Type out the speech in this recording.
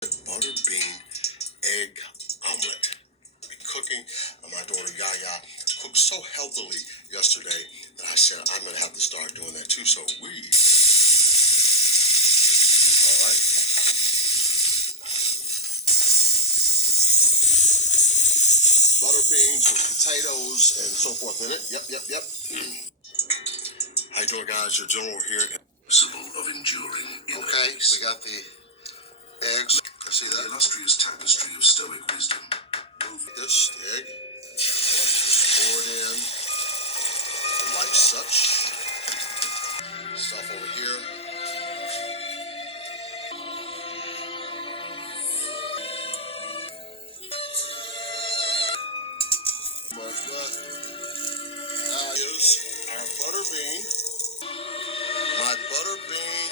Butter bean egg omelet. Be cooking. My daughter Yaya cooked so healthily yesterday that I said I'm gonna have to start doing that too. So we, all right, butter beans with potatoes and so forth in it. Yep. How you doing, guys? Your general here. Principle of enduring. Okay, we got the eggs. See that? The illustrious tapestry of Stoic wisdom. Move this egg. Pour it in like such. Stuff over here. Much what? Is our butter bean. My butter bean